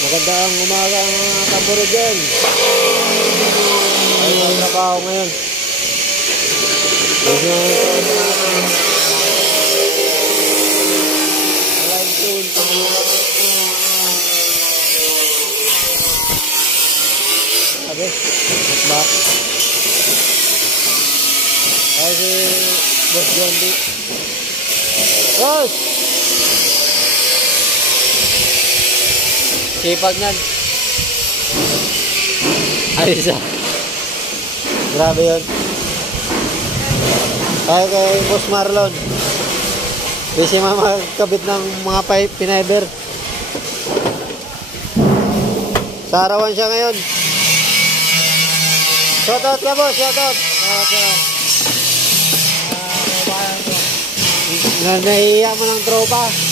Magandang umaga mga kaburo dyan. Ay magtrabaho ngayon. Live tune. Sabi, matbak. Ay si Boss John D. Boss! Sipag nyan. Ayos ah. Grabe yun. Kaya kay Boss Marlon. Busy magkabit ng mga pinayber. Sa arawan siya ngayon. Shoutout ka boss, shoutout. Nahihiya mo ng tropa.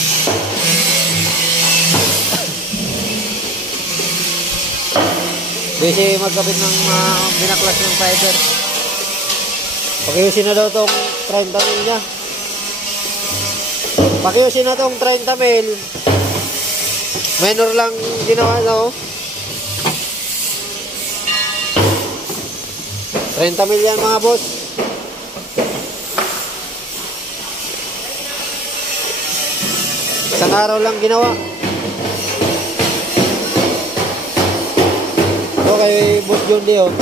Busy magkabit ng binaklas ng fiber. Pakiusin na daw itong 30 mil niya. Pakiusin na itong 30 mil. Minor lang ginawa na oh. 30 mil yan mga boss. Isang araw lang ginawa. Kay Boss John D oh. 40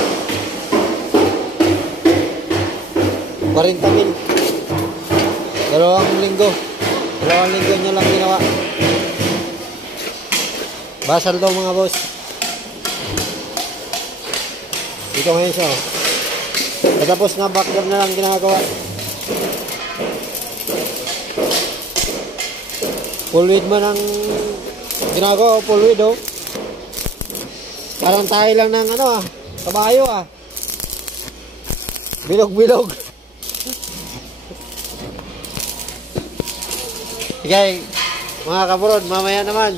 mil. Dalawang linggo niya lang ginawa. Basal daw mga boss. Dito ngayon siya oh. Tapos na backdoor na lang ginagawa. Full width man ang ginagawa. Full width oh. Parang tayo lang ng ano ah, kabayo ah. Bilog-bilog. Sige, mga kaburod, mamaya naman.